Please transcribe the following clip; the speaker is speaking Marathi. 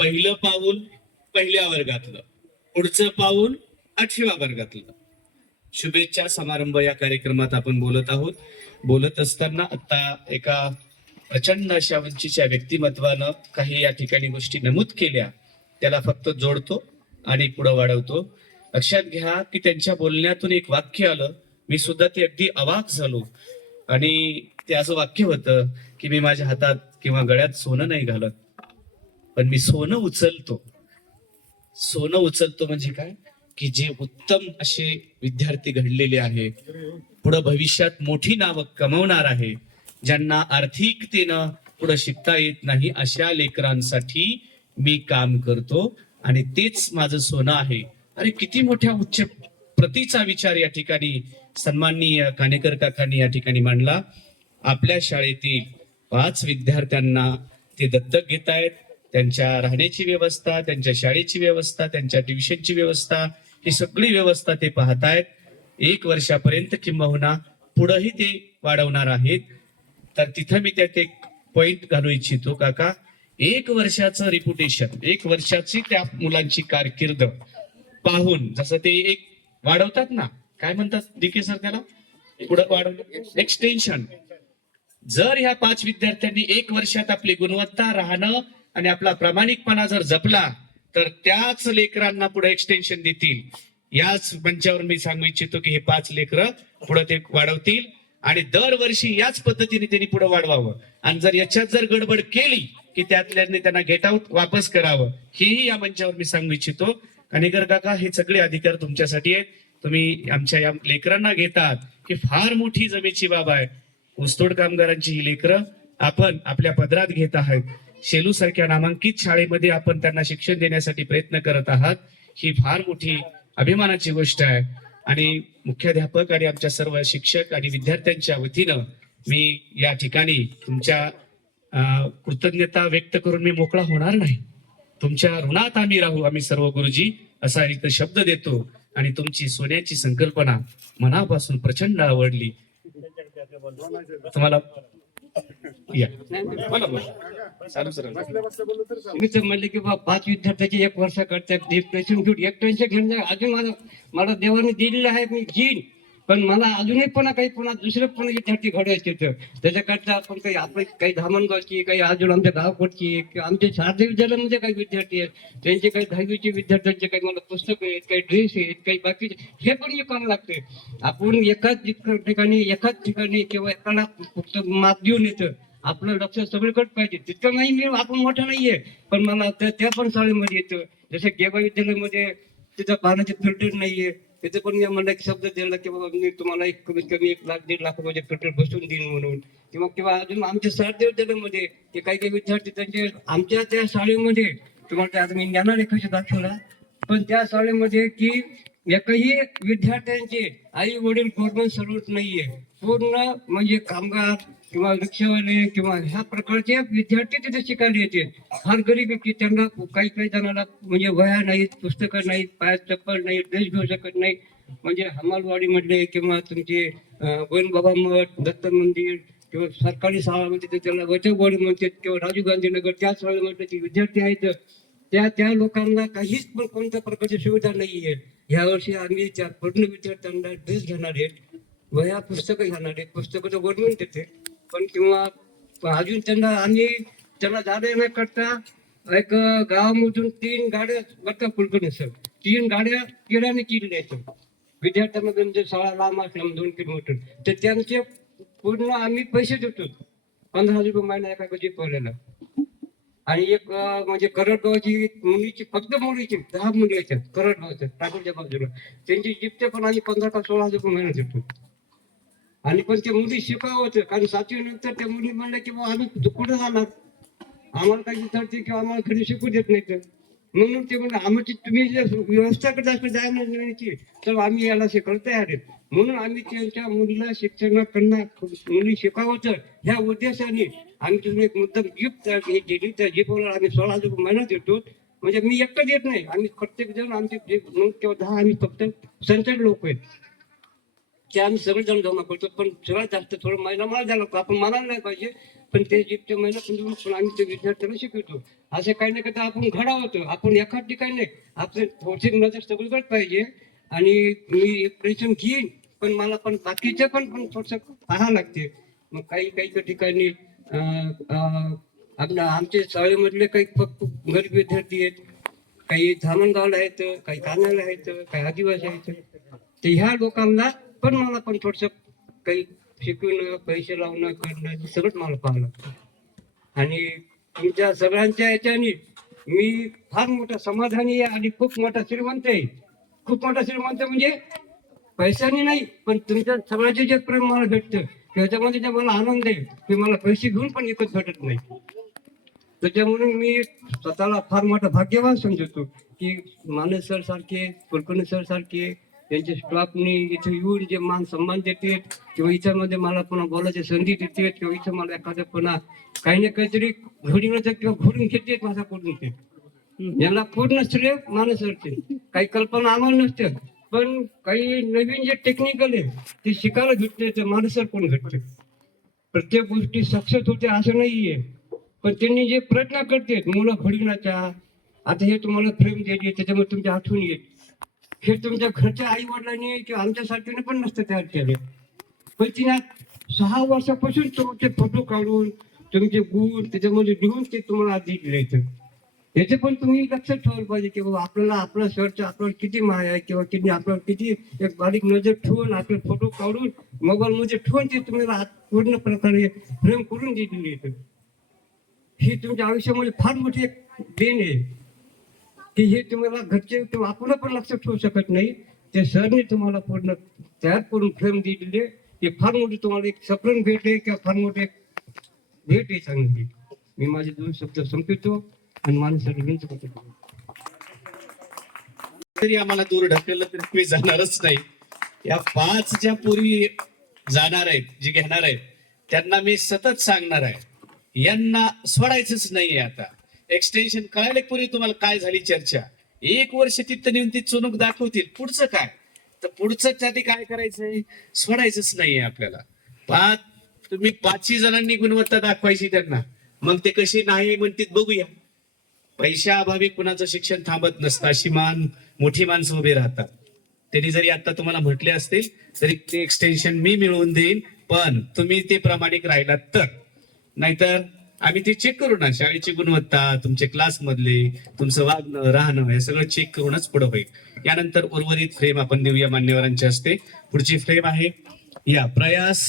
पहिलं पाऊल पहिल्या वर्गातलं, पुढचं पाऊल 8व्या वर्गातलं. शुभेच्छा समारंभ या कार्यक्रमात आपण बोलत आहोत. बोलत असताना आता एका प्रचंड अशा उंचीच्या व्यक्तिमत्वानं काही या ठिकाणी गोष्टी नमूद केल्या, त्याला फक्त जोडतो आणि पुढे वाढवतो. लक्षात घ्या की त्यांच्या बोलण्यातून एक वाक्य आलं, मी सुद्धा ते अगदी अवाक झालो. आणि ते असं वाक्य होतं की मी माझ्या हातात किंवा गळ्यात सोनं नाही घालत, पण मी सोनं उचलतो. सोनं उचलतो म्हणजे काय, की जे उत्तम असे विद्यार्थी घडलेले आहेत, पुढे भविष्यात मोठी नावं कमवणार आहे, ज्यांना आर्थिकतेनं पुढे शिकता येत नाही, अशा लेकरांसाठी मी काम करतो आणि तेच माझं सोनं आहे. अरे किती मोठ्या उच्च प्रतीचा विचार या ठिकाणी सन्माननीय कानेकर काकांनी या ठिकाणी मांडला. आपल्या शाळेतील 5 विद्यार्थ्यांना ते दत्तक घेतायत. त्यांच्या राहण्याची व्यवस्था, त्यांच्या शाळेची व्यवस्था, त्यांच्या ट्युशनची व्यवस्था, ही सगळी व्यवस्था ते पाहतायत. 1 वर्षापर्यंत किंबहुना पुढेही ते वाढवणार आहेत. तर तिथं मी त्यात एक पॉइंट घालू इच्छितो काका, 1 वर्षाचं रिपुटेशन, 1 वर्षाची त्या मुलांची कारकीर्द पाहून जसं ते एक वाढवतात ना, काय म्हणतात डीके सर त्याला, पुढे वाढवलं एक्सटेन्शन. जर ह्या 5 विद्यार्थ्यांनी 1 वर्षात आपली गुणवत्ता राहणं आणि आपला प्रामाणिकपणा जर जपला, तर त्याच लेकरांना पुढे एक्सटेन्शन देतील. याच मंचावर मी सांगू इच्छितो की हे 5 लेकरं पुढे ते वाढवतील आणि दरवर्षी याच पद्धतीने त्यांनी पुढे वाढवावं. आणि जर याच्यात जर गडबड केली की त्यातल्याने त्यांना गेट आउट वापस करावं, हेही या मंचावर मी सांगू इच्छितो. कानेकर काका, हे सगळे अधिकार तुमच्यासाठी आहेत. तुम्ही आमच्या या लेकरांना घेतात की फार मोठी जमेची बाब आहे. ऊसतोड कामगारांची ही लेकरं आपण आपल्या पदरात घेत आहात. शेलू सारख्या नामांकित शाळेमध्ये आपण त्यांना शिक्षण देण्यासाठी प्रयत्न करत आहात. ही फार मोठी अभिमानाची गोष्ट आहे. आणि मुख्याध्यापक आणि आमच्या सर्व शिक्षक आणि विद्यार्थ्यांच्या वतीनं मी या ठिकाणी तुमच्या कृतज्ञता व्यक्त करून मी मोकळा होणार नाही. तुमच्या ऋणात आम्ही राहू, आम्ही सर्व गुरुजी, असा इथं शब्द देतो. आणि तुमची सोन्याची संकल्पना मनापासून प्रचंड आवडली. तुम्हाला या मी तर म्हणले की बा 5 विद्यार्थ्याचे 1 वर्ष करतात, डिप्रेशन घेऊन एक टेन्शन घेऊन अजून मला देवाने दिलेलं आहे, मी घेईन. पण मला अजूनही काही दुसरे विद्यार्थी घडवायचे होते. त्याच्याकरता आपण काही धामणगावची, काही अजून आमच्या गावकडची किंवा आमच्या शारदा विद्यालयामध्ये काही विद्यार्थी आहेत, त्यांचे काही 10वीचे विद्यार्थ्यांचे काही मला पुस्तकं आहेत, काही ड्रेस आहेत, काही बाकीचे, हे पण करावं लागते. आपण एकाच ठिकाणी किंवा एकाला फक्त माप देऊन येतं. आपलं लक्ष सगळीकडे पाहिजे. तितकं नाही, मी आपण मोठं नाहीये, पण मला त्या पण शाळेमध्ये येतं. जसं गेबा विद्यालयामध्ये तिथं पाण्याचे फिल्टर नाहीये, तिथे पण मी म्हणलं की शब्द दिला की बाबा मी तुम्हाला कमीत कमी 1 लाख 1.5 लाख रुपयाचे फिल्टर बसवून देईन म्हणून. किंवा अजून आमच्या शारदा विद्यालयामध्ये ते काही विद्यार्थी त्यांचे आमच्या त्या शाळेमध्ये, तुम्हाला आता मी ज्ञानाने कसे दाखवला, पण त्या शाळेमध्ये की एकही विद्यार्थ्यांचे आई वडील गव्हर्नमेंट सर्व्हिस नाहीये. पूर्ण म्हणजे कामगार किंवा रिक्षावाले किंवा ह्या प्रकारचे विद्यार्थी तिथे शिकायला येते. फार गरीब की त्यांना काही जणांना म्हणजे वह्या नाहीत, पुस्तकं नाहीत, पायात चप्पल नाही, ड्रेस घेऊ शकत नाही. म्हणजे हमालवाडी मधले किंवा तुमचे गोविंदबाबा मठ, दत्त मंदिर किंवा सरकारी शाळामध्ये त्याला वचकवाडी म्हणतात किंवा राजीव गांधी नगर, त्या शाळेमध्ये जे विद्यार्थी आहेत त्या लोकांना काहीच पण कोणत्या प्रकारची सुविधा नाहीये. यावर्षी आम्ही त्या पूर्ण विद्यार्थ्यांना ड्रेस घेणार आहेत, वह्या पुस्तकं घेणार आहेत. पुस्तकं तर गव्हर्नमेंट देते, पण किंवा अजून त्यांना जाणं येण्या करता एक गावामधून 3 गाड्या बरका कुलकर्णी सर, 3 गाड्या किराने केलेल्या आहेत विद्यार्थ्यांना. म्हणजे शाळा लांब असल्या 2 किलोमीटर, तर त्यांचे पूर्ण आम्ही पैसे देतो. 15,000 रुपये महिना एका जीपवाल्याला. आणि एक म्हणजे करडगावची मुलीची, फक्त मुलीची 10 मुली येतात करडगावच्या टाकूरच्या बाजूला, त्यांची जीपचे पण आम्ही 15 का 16,000 रुपये महिना देतो. आणि पण ते मुली शिकावं होतं, कारण 7वी नंतर त्या मुली म्हणल्या की आम्ही कुठे जाणार, आम्हाला काही विचारते किंवा आम्हाला घरी शिकू देत नाही. तर म्हणून ते म्हणलं आमची तुम्ही जर व्यवस्था करत असं जाण्याची, तर आम्ही याला शिकवलं तयार आहेत. म्हणून आम्ही त्यांच्या मुलीला शिक्षणाकडनं मुली शिकावं तर ह्या उद्देशाने आम्ही तुम्ही एक मुद्दाम गिफ्ट हे केली. त्या गिफ्टवर आम्ही 16,000 रुपये महिना देतो. म्हणजे मी एकटं देत नाही, आम्ही प्रत्येक जण आमचे 9 किंवा 10 आम्ही फक्त संचर लोक आहेत ते आम्ही सगळेजण जमा करतो. पण सगळ्यात जास्त थोडं महिना मला द्यायला लागतो. आपण म्हणायला नाही पाहिजे, पण ते जितके महिना पण आम्ही ते विद्यार्थ्यांना शिकवतो. असं काही ना काही आपण घडावतो. आपण एखाद ठिकाणी नाही, आपलं थोडीशी नजर सगळीकडे पाहिजे. आणि मी एक प्रेक्षण घेईन, पण मला पण बाकीचे पण थोडस पाहावं लागते. मग काही ठिकाणी आपल्या आमच्या शाळेमधले काही फक्त गरीब विद्यार्थी आहेत, काही धामणगावला आहेत, काही कानाला आहेत, काही आदिवासी आहेत. तर ह्या लोकांना पण मला पण थोडस काही शिकवणं, पैसे लावणं, करणं हे सगळंच मला पाहावं लागतं. आणि तुमच्या सगळ्यांच्या याच्याने मी फार मोठा समाधानी आहे आणि खूप मोठा श्रीमंत आहे. खूप मोठा श्रीमंत म्हणजे पैशाने नाही, पण तुमच्या सगळ्याचे जे प्रेम मला भेटतं त्याच्यामध्ये जे मला आनंद आहे ते मला पैसे घेऊन पण विकत भेटत नाही. त्याच्यामुळे मी स्वतःला फार मोठा भाग्यवान समजतो की माने सर सारखे, कुलकर्णी सर सारखे त्यांच्या स्टाफनी इथे येऊन जे मान सन्मान देते किंवा इथं मला पुन्हा बोलायची संधी देते किंवा इथं मला एखादं पुन्हा काही ना काहीतरी घडवण्याचं किंवा घडून घेते माझ्याकडून ते याला पूर्ण श्रेय माने सरचे. काही कल्पना आम्हाला नसते, पण काही नवीन जे टेक्निकल आहे ते शिकायला भेटते ते माने सर कोण भेटते. प्रत्येक गोष्टी सक्सेस होते असं नाहीये, पण त्यांनी जे प्रयत्न करते मुलं घडविण्याचा, आता हे तुम्हाला फ्रेम द्यायचे त्याच्यामुळे तुमच्या आठवणी येत, हे तुमच्या घरच्या आई वडिलांनी किंवा आमच्यासारख्याने पण नसतं तयार केले. पण तिने 6 वर्षापासून तुमचे फोटो काढून तुमचे गुण त्याच्यामध्ये लिहून ते तुम्हाला आधी दिले. याचे पण तुम्ही लक्षात ठेवायला पाहिजे की बाबा आपल्याला आपल्या शहरच्या आपल्याला किती माया आहे किंवा किती आपल्याला किती एक बारीक नजर ठेवून आपले फोटो काढून मोबाईल मध्ये ठेवून ते तुम्हाला पूर्ण प्रकारे फ्रेम करून दिलेली आहे. ही तुमच्या आयुष्यामध्ये फार मोठी एक देण आहे की हे तुम्हाला घरचे किंवा आपण पण लक्षात ठेवू शकत नाही. ते सरने तुम्हाला पूर्ण तयार करून फ्रेम दिलेले, हे फार मोठी तुम्हाला एक सप्रण भेट आहे किंवा फार मोठी एक भेट आहे चांगली. मी माझे 2 शब्द संपवतो आणि माणसाला विनंती करतो. तरी आम्हाला दूर ढकललं तरी मी जाणारच नाही. या 5 ज्या पूर्वी जाणार आहेत, जे घेणार आहेत, त्यांना मी सतत सांगणार आहे, यांना सोडायचंच नाहीये. आता एक्सटेन्शन कळायला पूर्वी तुम्हाला काय झाली चर्चा, 1 वर्ष तिथं नेऊन ती चुनूक दाखवतील, पुढचं काय, तर पुढचं साठी काय करायचंय, सोडायचंच नाहीये आपल्याला. 5 तुम्ही 5 जणांनी गुणवत्ता दाखवायची त्यांना, मग ते कशी नाही म्हणतील बघूया. पैशाअभावी कुणाचं शिक्षण थांबत नसतं, अशी मोठी माणसं उभी राहतात. त्यांनी जरी आता तुम्हाला म्हटले असतील तरी ते एक्सटेन्शन मी मिळवून देईन, पण तुम्ही ते प्रामाणिक राहिलात तर. नाहीतर आम्ही ते चेक करू ना, शाळेची गुणवत्ता, तुमचे क्लास मधले तुमचं वागणं राहणं हे सगळं चेक करूनच पुढे होईल. यानंतर उर्वरित फ्रेम आपण देऊया मान्यवरांच्या हस्ते. पुढची फ्रेम आहे या प्रयास